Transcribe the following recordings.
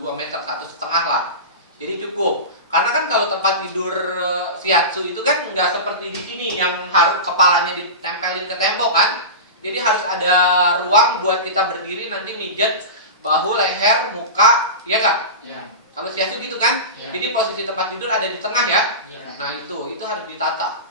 2 meter 1,5 lah. Jadi cukup. Karena kan kalau tempat tidur shiatsu itu kan nggak seperti di sini yang harus kepalanya ditempelin ke tembok kan. Jadi harus ada ruang buat kita berdiri nanti mijat bahu, leher, muka, ya nggak? Ya. Kalau shiatsu gitu kan. Ya. Jadi posisi tempat tidur ada di tengah ya. Ya. Nah itu harus ditata.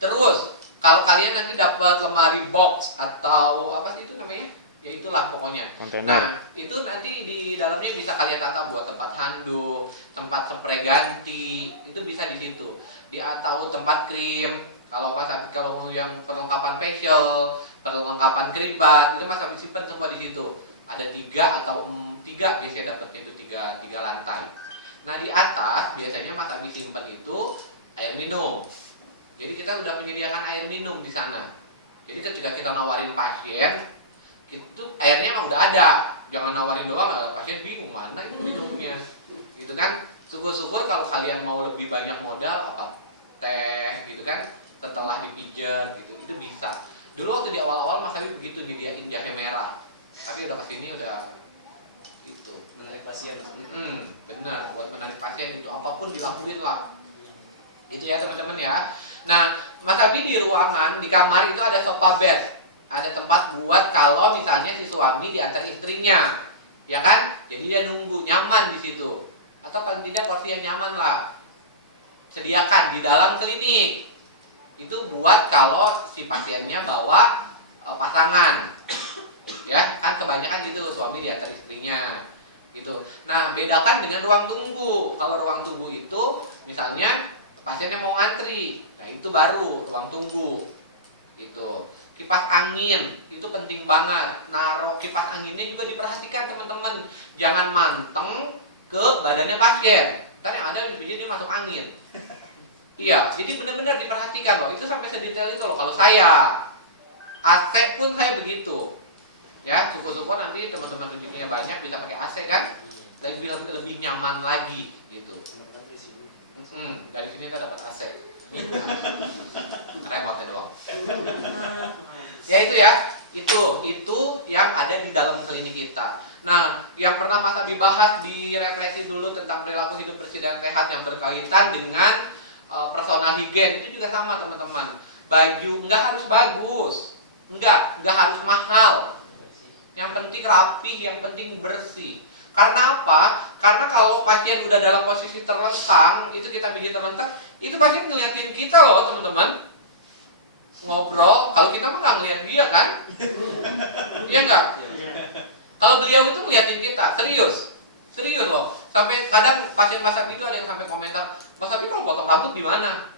Terus kalau kalian nanti dapat lemari box atau apa sih itu namanya? Ya itulah pokoknya. Kontainer. Nah, itu nanti di dalamnya bisa kalian tata buat tempat handuk, tempat spray ganti, itu bisa di situ. Atau tempat krim, kalau yang perlengkapan facial, perlengkapan keribat, itu Mas Abi simpan semua di situ. Ada 3 atau 3 biasanya dapatnya itu 3 lantai. Nah, di atas biasanya Mas Abi simpan itu air minum. Jadi kita sudah menyediakan air minum di sana. Jadi ketika kita nawarin pasien, itu airnya emang udah ada. Jangan nawarin doang, pasien bingung mana itu minumnya. Gitu kan? Syukur-syukur kalau kalian mau lebih banyak modal apa teh gitu kan, setelah dipijat gitu, itu bisa. Dulu waktu di awal-awal Mas Abi begitu didiain jahe merah. Tapi udah kesini udah gitu. Menarik pasien. Benar, buat menarik pasien itu apapun dilakuin lah. Itu ya teman-teman ya. Nah, Mas Abi di ruangan, di kamar itu ada sofa bed. Ada tempat buat kalau misalnya si suami diantar istrinya, ya kan? Jadi dia nunggu nyaman di situ. Atau paling tidak kursi yang nyaman lah. Sediakan di dalam klinik. Itu buat kalau si pasiennya bawa pasangan. Ya, kan kebanyakan itu suami diantar istrinya. Gitu. Nah, bedakan dengan ruang tunggu. Kalau ruang tunggu itu misalnya pasiennya mau ngantri. Nah, itu baru ruang tunggu. Gitu. Kipas angin itu penting banget. Naruh kipas anginnya juga diperhatikan teman-teman. Jangan manteng ke badannya pasien. Ntar yang ada di dia masuk angin. Iya, jadi benar-benar diperhatikan loh. Itu sampai sedetail itu loh. Kalau saya AC pun saya begitu. Ya, syukur-syukur nanti teman-teman rezekinya banyak bisa pakai AC kan. Dan lebih nyaman lagi gitu. Dari sini kita dapat AC. Repotnya doang. Ya itu ya, itu yang ada di dalam klinik kita. Nah, yang pernah Mas Abi bahas di refleksi dulu tentang perilaku hidup bersih dan sehat yang berkaitan dengan personal hygiene itu juga sama teman-teman. Baju nggak harus bagus, nggak harus mahal. Yang penting rapih, yang penting bersih. Karena apa? Karena kalau pasien udah dalam posisi terlentang, itu kita bijak terlentang, itu pasien ngeliatin kita loh teman-teman. Ngobrol, kalau kita mah nggak ngeliat dia kan? Iya nggak? Kalau beliau itu ngeliatin kita, serius loh. Sampai kadang pasien Mas Abi itu ada yang sampai komentar, Mas Abi kalau potong rambut di mana?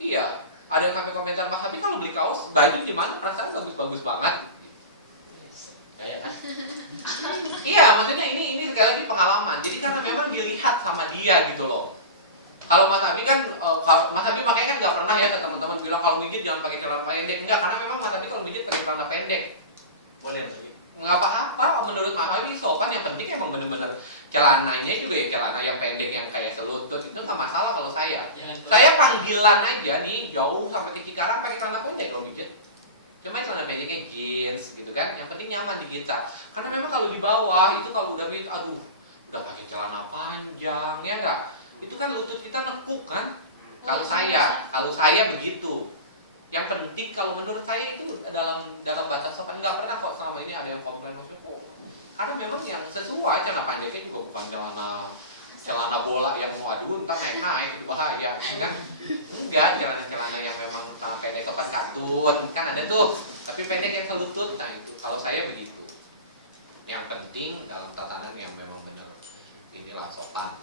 Iya, ada yang sampai komentar, Mas Abi kalau beli kaos baju di mana? Perasaan bagus-bagus banget. Kayak kan? Iya, maksudnya ini sekali lagi pengalaman. Jadi karena memang dilihat sama dia gitu loh. Kalau Mas Abi kan, Mas Abi makanya kan nggak pernah ya ke teman-teman bilang kalau mijit jangan pakai celana pendek. Enggak, karena memang Mas Abi kalau mijit pakai celana pendek. Boleh Mas Abi? Nggak apa-apa, menurut Mas Abi sopan. Yang penting emang bener-bener celananya juga ya celana yang pendek yang kayak selutut itu nggak masalah kalau saya. Saya panggilan aja nih jauh sampai ke Cikarang pakai celana pendek kalau mijit. Cuma celana pendeknya jeans gitu kan. Yang penting nyaman di kita. Karena memang kalau di bawah itu kalau udah mijit, aduh, udah pakai celana panjang ya nggak? Itu kan lutut kita nekuk kan. Kalau saya begitu. Yang penting kalau menurut saya itu dalam bahasa sopan nggak pernah kok selama ini ada yang komplain maksudnya kok. Karena memang yang sesuai celana pendeknya juga bukan celana bola yang waduh ntar naik itu bahaya kan. Enggak, celana yang memang celana pendek sopan katun kan ada tuh. Tapi pendek yang selutut, nah itu kalau saya begitu. Yang penting dalam tatanan yang memang benar inilah sopan.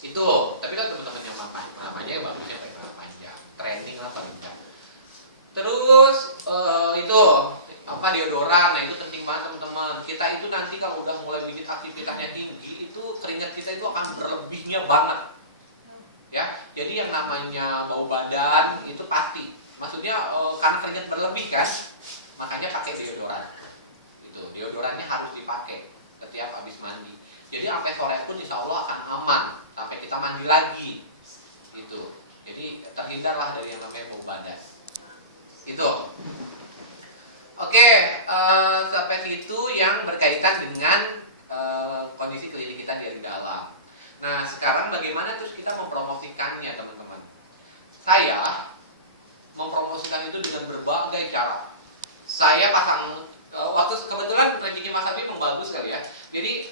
Itu, tapi kan teman-teman yang mana panjang ya bagusnya pakai celana panjang, training lah paling tidak. Terus itu apa deodoran, nah itu penting banget teman-teman. Kita itu nanti kalau udah mulai bikin aktivitasnya tinggi, itu keringat kita itu akan berlebihnya banget. Ya, jadi yang namanya bau badan itu pasti. Maksudnya karena keringat berlebih kan, makanya pakai deodoran. Itu deodorannya harus dipakai setiap habis mandi. Jadi sampai sore pun insya Allah akan aman sampai kita mandi lagi, gitu. Jadi terhindarlah dari yang namanya bau badan. Itu. Oke, sampai situ yang berkaitan dengan kondisi klinik kita dari dalam. Nah, sekarang bagaimana terus kita mempromosikannya, teman-teman? Saya mempromosikan itu dengan berbagai cara. Saya pasang waktu kebetulan rezeki Mas Abi memang bagus kali ya. Jadi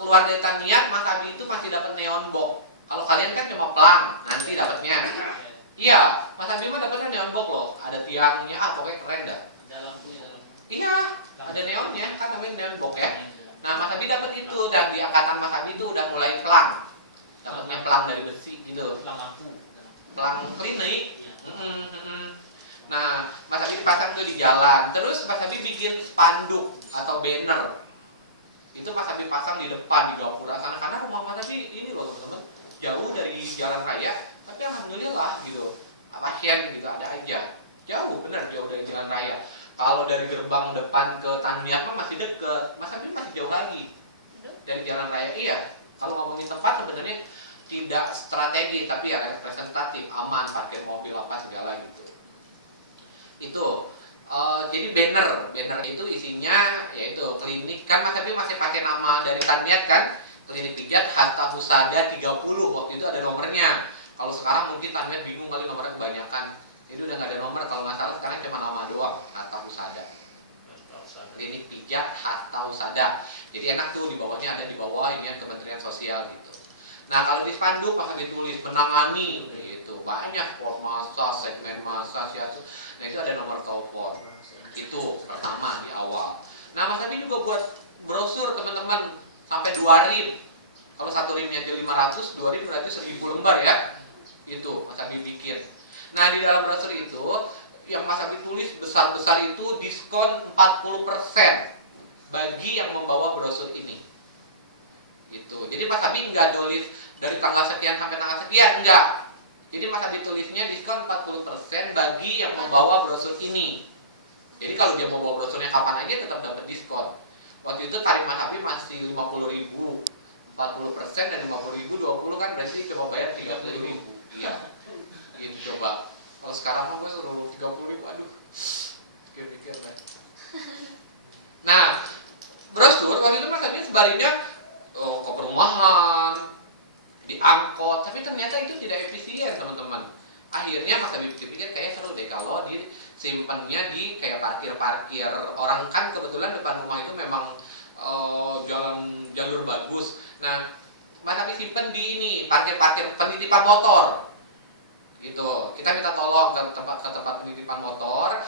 keluar dari Taniat, Mas Abi itu masih dapat neon box. Kalau kalian kan cuma pelang, nanti dapatnya. Iya, Mas Abi mah dapatnya neon box loh. Ada tiangnya, pokoknya keren dah. Ada lampunya dalam. Iya, ada neonnya, kan namanya neon box ya. Nah, Mas Abi dapat itu, dan di angkatan Mas Abi itu udah mulai pelang. Dapatnya pelang dari besi gitu. Pelang lampu. Pelang klinik. Nah, Mas Abi pasang tuh di jalan. Terus Mas Abi bikin spanduk atau banner. Itu Mas Abi pasang di depan di gapura sana, karena rumah Mas Abi ini loh teman-teman, jauh dari jalan raya. Tapi alhamdulillah gitu, pasien gitu ada aja. Jauh, benar jauh dari jalan raya. Kalau dari gerbang depan ke Taniat mah masih deket, Mas Abi masih jauh lagi dari jalan raya. Iya, kalau ngomongin tempat sebenarnya tidak strategi, tapi ya representatif, aman, parkir mobil apa segala gitu. Itu jadi banner itu isinya yaitu klinik, kan Mas Abi masih pakai nama dari Taniat kan, klinik pijat Hatta Husada 30, waktu itu ada nomornya. Kalau sekarang mungkin Taniat bingung kali nomornya kebanyakan, jadi udah nggak ada nomor. Kalau nggak salah sekarang cuma nama doang, Hatta Husada, klinik pijat Hatta Husada. Jadi enak tuh, di bawahnya ada, di bawah ini Kementerian Sosial gitu. Nah, kalau di spanduk Pak ditulis menangani gitu, banyak pos massa, segmen massa, siasat. Nah, itu ada nomor telepon. Itu pertama di awal. Nah, Mas Abi juga buat brosur teman-teman sampai 2 rim. Kalau satu rimnya aja 500, 2 rim berarti 1000 lembar ya. Itu Mas Abi bikin. Nah, di dalam brosur itu yang Mas Abi tulis besar-besar itu diskon 40% bagi yang membawa brosur ini. Gitu. Jadi Mas Abi nggak tulis dari tanggal sekian sampai tanggal sekian, enggak. Jadi Mas Abi tulisnya diskon 40% bagi yang membawa brosur ini. Jadi kalau dia mau bawa brosurnya kapan aja tetap dapat diskon. Waktu itu tarif Mas Abi masih 50.000, 40% dan 50.000, 20 kan berarti coba bayar 30.000. Iya. Gitu coba. Kalau sekarang mah gue suruh 30.000, aduh. Pikir-pikir kan. Nah, brosur waktu itu Mas Abi sebaliknya ke perumahan, di angkot, tapi ternyata itu tidak efisien teman-teman. Akhirnya Mas Abi pikir kayak seru deh kalau disimpannya di kayak parkir-parkir orang, kan kebetulan depan rumah itu memang jalur bagus. Nah, Mas Abi simpen di ini parkir-parkir penitipan motor. Gitu. Kita minta tolong ke tempat penitipan motor.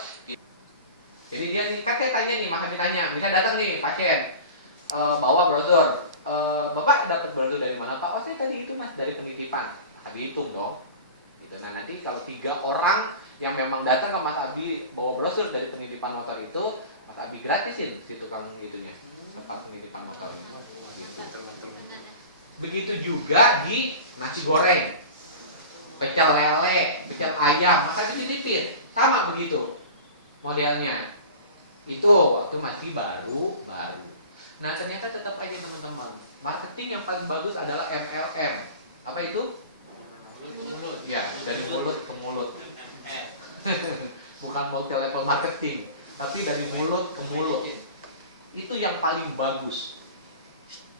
Jadi dia nih, kan saya tanya nih, Mas Abi tanya, bisa datang nih pasien bawa brosur. Bapak dapat brosur dari mana Pak? Oh, saya tadi itu Mas dari penitipan. Abi hitung dong. Gitu. Nah, nanti kalau 3 orang yang memang datang ke Mas Abi bawa brosur dari penitipan motor itu, Mas Abi gratisin si tukang gitunya, tempat penitipan motor. Begitu juga di nasi goreng, pecel lele, pecel ayam, Mas Abi titipin, sama begitu modelnya. Itu waktu masih baru. Nah, ternyata tetap aja teman-teman, marketing yang paling bagus adalah MLM. Apa itu? Mulut. Ya, dari mulut ke mulut. Bukan multi level marketing, tapi dari mulut ke mulut. Itu yang paling bagus.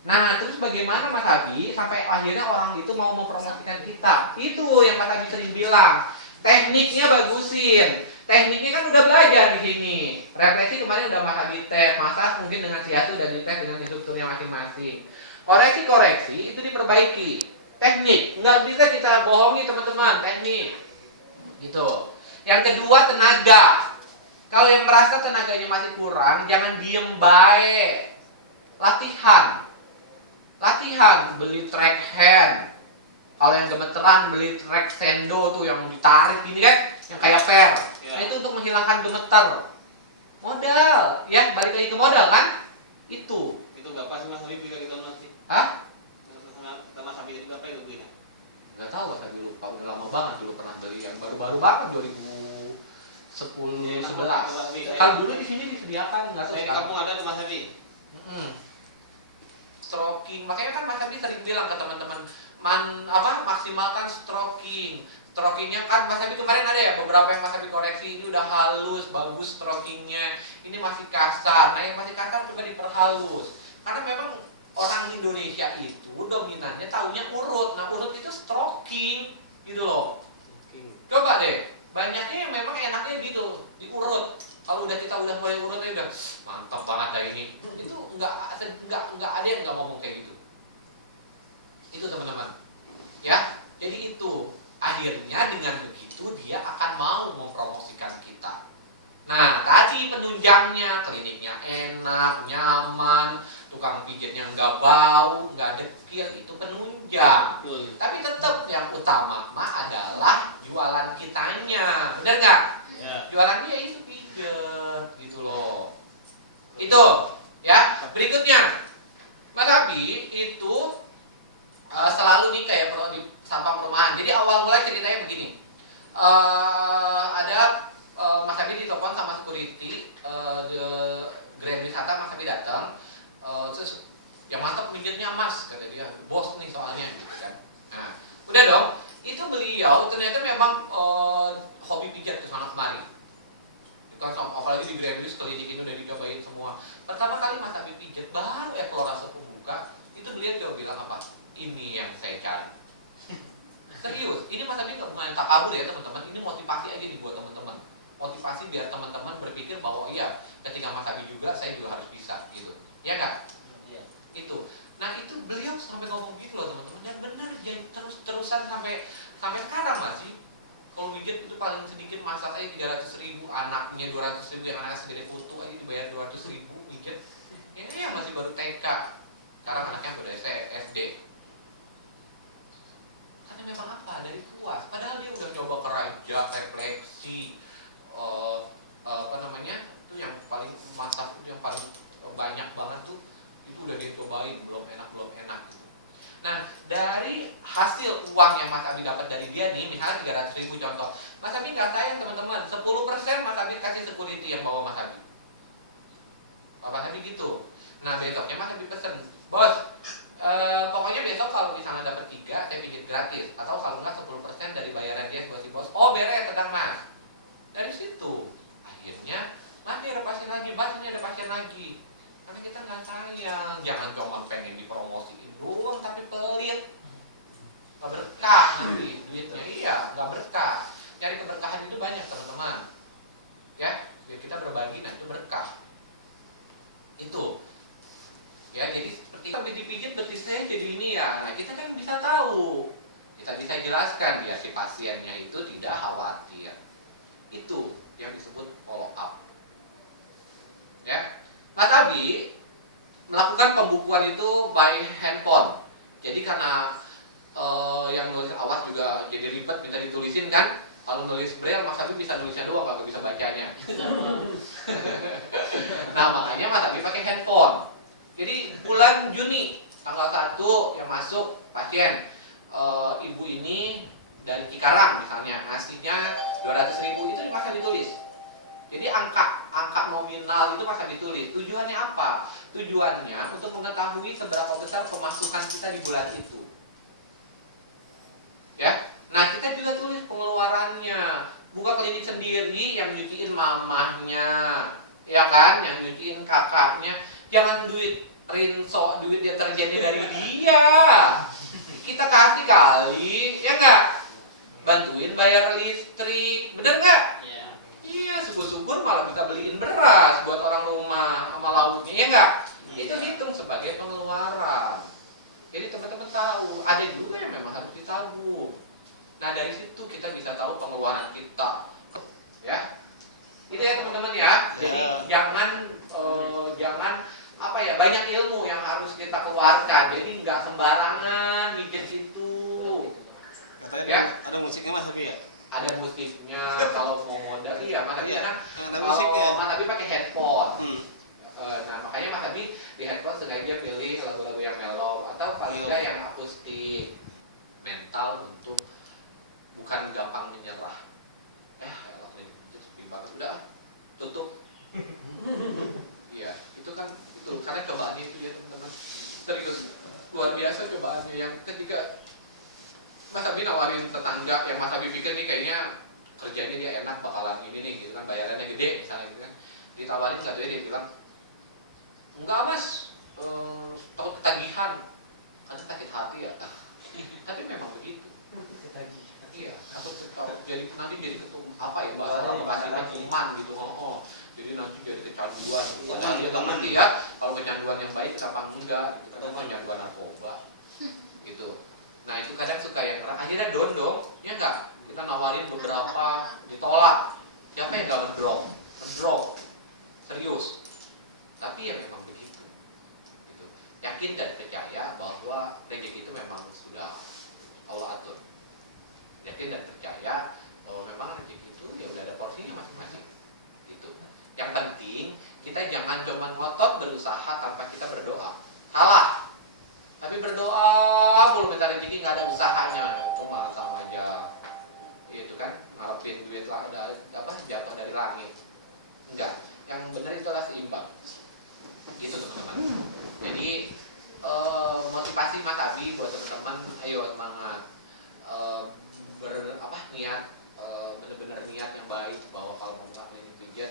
Nah, terus bagaimana Mas Abi sampai akhirnya orang itu mau mempromosikan kita? Itu yang Mas Abi sering bilang, tekniknya bagusin. Tekniknya kan udah belajar di sini. Represi kemarin udah Mas Abi tes, masak mungkin dengan siatu udah dites dengan instrukturnya masing-masing. Koreksi-koreksi itu diperbaiki. Teknik, nggak bisa kita bohongi teman-teman, teknik. Gitu. Yang kedua, tenaga. Kalau yang merasa tenaganya masih kurang, jangan diem baik. Latihan, beli track hand. Kalau yang gemeteran beli track sendo tuh yang ditarik gini kan, yang kayak per. Nah, itu untuk menghilangkan gemeter. Modal, ya balik lagi ke modal kan? Itu berapa sih Mas Abi bisa kita nanti? Hah? Sama Mas Abi itu berapa itu belinya? Gak tahu Mas Abi lupa, udah lama banget dulu pernah beli yang baru-baru banget 2010, 11. Kalau dulu di sini disediakan, nggak tahu. Di kampung ada tuh Mas Abi. Stroking, makanya kan Mas Abi sering bilang ke teman-teman, maksimalkan stroking. Strokingnya kan Mas Abi kemarin ada ya beberapa yang Mas Abi koreksi, ini udah halus, bagus strokingnya, ini masih kasar. Nah, yang masih kasar coba diperhalus. Karena memang orang Indonesia itu dominannya taunya urut. Nah urut itu stroking gitu loh. Coba deh, banyaknya yang memang enaknya gitu, diurut. Kalau kita udah mulai urut aja udah mantap banget dah ini. Itu nggak ada yang nggak ngomong kayak gitu. Itu teman-teman. Ya, jadi itu akhirnya dengan begitu dia akan mau mempromosikan kita. Nah, tadi penunjangnya, kliniknya enak, nyaman, tukang pijatnya nggak bau, nggak dekil, itu penunjang. Tapi tetap yang utama mah adalah jualan kitanya, benar nggak? Ya. Jualannya itu pijat, gitu loh. Itu, ya. Berikutnya, Mas Abi itu selalu nih kayak di sampang perumahan. Jadi awal mulai ceritanya begini. Ada Mas Abi ditelepon sama security the Grand Wisata. Mas Abi datang, terus yang mantap pijatnya Mas, kata dia, bos nih soalnya, gitu kan. Nah, udah dong. Itu beliau ternyata memang hobi pijat ke sana kemari. Apalagi di Grand Wisata klinik ini udah dicobain semua. Pertama kali Mas Abi pijat baru keluar asap pembuka, itu beliau coba bilang apa? Ini yang saya cari. Serius, ini Mas Abi bukan tak kabur ya teman-teman. Ini motivasi aja nih buat teman-teman. Motivasi biar teman-teman berpikir bahwa iya, ketika Mas Abi juga, saya juga harus bisa gitu. Ya kan? Iya. Itu. Nah itu beliau sampai ngomong gitu loh teman-teman. Dan benar dia terus-terusan sampai sekarang masih. Kalau pijat itu paling sedikit masak aja 300.000, anaknya 200.000, yang anaknya segede putu aja dibayar 200.000 pijat. Ini yang masih baru TK. Sekarang anaknya udah SD. Karena memang apa? Dari puas. Padahal dia udah coba keraja, refleksi, apa namanya? Itu yang paling mantap, itu yang paling banyak banget tuh. Itu udah dia cobain, belum enak. Nah, dari hasil uang yang Mas Abi dapat dari dia nih, misalnya 300.000 contoh. Mas Abi nggak sayang teman-teman, 10% Mas Abi kasih security yang bawa Mas Abi. Mas Abi gitu. Nah, besoknya Mas Abi pesen, bos, pokoknya besok kalau misalnya dapat 3, saya pijit gratis. Atau kalau nggak 10% dari bayaran dia buat si bos. Oh, beres, tenang Mas. Dari situ, akhirnya, nanti ada pasien lagi, Mas ini ada pasien lagi. Karena kita nggak sayang, jangan cuma pengen dipromosiin doang tapi pelit, nggak berkah nanti duitnya. Iya, nggak berkah. Cari keberkahan itu banyak teman-teman. Ya, biar kita berbagi, nah itu berkah. Itu, ya jadi seperti sampai dipijit betis saya jadi ini ya. Nah kita kan bisa tahu, kita bisa jelaskan ya si pasiennya itu tidak khawatir. Itu yang disebut follow up. Ya, Mas Abi melakukan pembukuan itu by handphone. Jadi karena yang nulis awas juga jadi ribet, minta ditulisin kan. Kalau nulis braille Mas Abi bisa nulisnya doang, nggak bisa bacanya. Nah makanya Mas Abi pakai handphone. Jadi bulan Juni tanggal 1 yang masuk pasien ibu ini dari Cikarang misalnya, ngasihnya 200.000, itu Mas Abi tulis. Jadi angka nominal itu Mas Abi tulis. Tujuannya apa? Tujuannya untuk mengetahui seberapa besar pemasukan kita di bulan itu. Ya, nah kita juga tulis pengeluarannya. Buka klinik sendiri yang nyuciin mamahnya, ya kan? Yang nyuciin kakaknya. Jangan duit rinso, duit deterjennya dari dia. Kita kasih kali, ya nggak? Bantuin bayar listrik, bener nggak? Iya, syukur-syukur malah kita beliin beras buat orang rumah sama lauknya, ya enggak? Itu hitung sebagai pengeluaran. Jadi teman-teman tahu, ada juga yang memang harus ditabung. Nah dari situ kita bisa tahu pengeluaran kita, ya. Itu ya teman-teman ya. Jadi jangan apa ya, banyak ilmu yang harus kita keluarkan. Jadi nggak sembarangan bikin itu. Ya. Ada musiknya Mas Abi ya? Ada musiknya. Kalau mau modal, iya Mas Abi karena kalau Mas Abi pakai headphone. Nah makanya Mas Abi di headphone sengaja pilih lagu-lagu yang mellow atau paling nggak yang akustik. Mental untuk bukan gampang menyerah. Udah tutup. Iya, itu kan itu karena cobaan itu ya teman-teman. Serius, luar biasa cobaannya yang ketika Mas Abi nawarin tetangga yang Mas Abi pikir nih kayaknya kerjanya dia enak, bakalan gini nih gitu kan, bayarannya gede misalnya gitu kan. Ditawarin satu dia bilang, enggak Mas, takut ketagihan. apa enggak gitu. Atau jangan gua narkoba gitu. Nah itu kadang suka yang akhirnya dong ya enggak, kita nawarin beberapa ditolak. Siapa yang gak drop serius, tapi ya memang begitu gitu. Yakin dan percaya bahwa rezeki itu memang sudah Allah atur. Yakin dan percaya bahwa memang rezeki itu ya udah ada porsinya masing-masing gitu. Yang penting kita jangan cuma ngotot berusaha tanpa kita berdoa. Salah. Tapi berdoa mulu minta rezeki nggak ada usahanya, itu malah sama aja. Itu kan ngarepin duit lah jatuh dari langit. Enggak. Yang benar itu adalah seimbang. Gitu teman-teman. Jadi motivasi Mas Abi buat teman-teman, ayo semangat. Niat benar-benar niat yang baik bahwa kalau mau ngelakuin pijat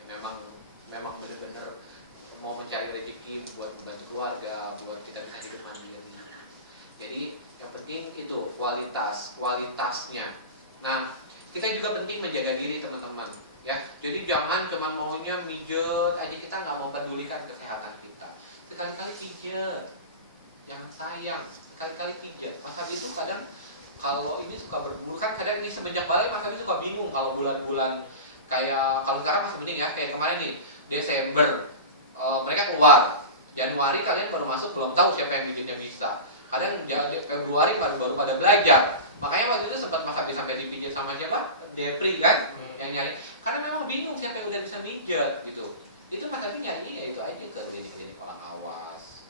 ya memang benar-benar mau mencari rezeki buat membantu keluarga, buat kita bisa hidup mandiri. Jadi yang penting itu kualitasnya. Nah, kita juga penting menjaga diri teman-teman, ya. Jadi jangan cuma maunya mijet aja, kita nggak mau pedulikan kesehatan kita. Sekali-kali pijet, jangan sayang, sekali-kali pijet. Mas Abi itu kadang kalau ini suka berburu kan, kadang ini semenjak balik Mas Abi suka bingung kalau bulan-bulan kayak kalau sekarang masih mending ya, kayak kemarin nih Desember mereka keluar, Januari kalian baru masuk belum tahu siapa yang bikinnya bisa. Kadang Februari baru pada belajar. Makanya waktu itu sempat Mas Abi sampai dipijit sama siapa? Jeffrey kan yang nyari. Karena memang bingung siapa yang udah bisa mijat gitu. Itu Mas Abi nyari ya itu aja ke klinik-klinik orang awas.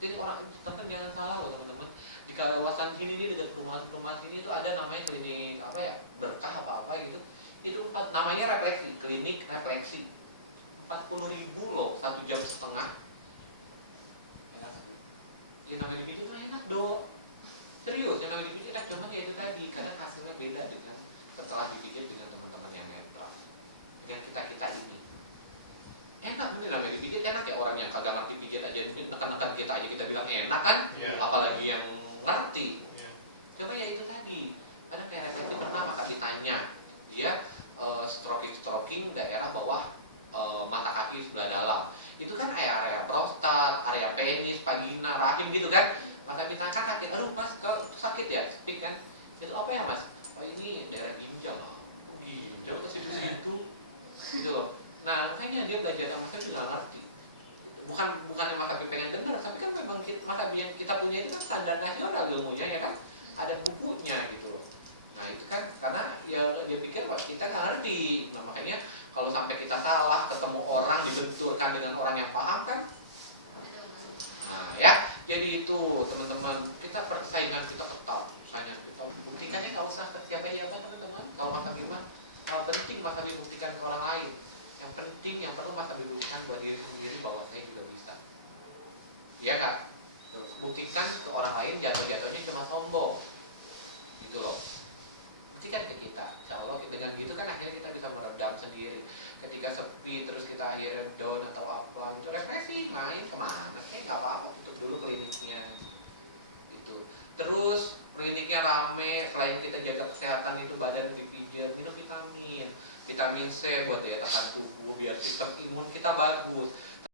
Jadi orang teman jangan salah loh teman-teman. Di kawasan sini nih dekat rumah sini itu ada namanya klinik berkah apa gitu. Itu namanya refleksi, klinik refleksi. 40.000 loh, 1,5 jam. Enak. Ya namanya dipijit mah enak dong. Serius, yang namanya dipijit enak, cuma kayak itu tadi, kadang hasilnya beda dengan setelah dipijit dengan teman-teman yang netral, yang kita ini. Enak bener namanya dipijit enak ya, orang yang kagak ngerti pijit aja, nekan-nekan kita aja kita bilang enak kan, apalagi yang ngerti. Coba ya itu tadi, ada kayak refleksi pertama kali ditanya, dia stroking daerah bawah mata kaki sebelah dalam. Itu kan area prostat, area penis, vagina, rahim gitu kan. Maka kita kan sakit, aduh mas sakit ya, speak kan. Itu apa ya mas? Oh ini daerah ginjal. Ginjal ke situ-situ gitu loh. Nah makanya dia belajar sama saya juga ngerti. Bukan yang Mas Abi pengen dengar, tapi kan memang Mas Abi yang kita punya itu kan standar nasional ilmunya ya kan. Ada bukunya gitu loh. Nah itu kan karena dia pikir wah kita nggak ngerti. Nah makanya kalau sampai kita salah, ketemu orang dibenturkan dengan orang yang paham kan. Nah ya, jadi itu teman-teman, kita persaingan kita ketat, misalnya kita buktikannya nggak usah ke siapa-siapa teman-teman. Kalau Mas Abi mah, penting Mas Abi buktikan ke orang lain. Yang penting, yang perlu Mas Abi buktikan buat diri sendiri bahwa saya juga bisa. Iya kan? Buktikan ke orang lain, jatuh-jatuhnya cuma sombong, gitu loh. Buktikan ke kita, insya Allah dengan gitu kan akhirnya kita bisa meredam sendiri. Ketika sepi terus kita akhirnya down atau apa itu refreshing, main kemana? Nggak apa-apa, tutup dulu kliniknya gitu. Terus kliniknya rame, selain kita jaga kesehatan itu badan dipijat, minum vitamin C buat daya tahan tubuh biar sistem imun kita bagus.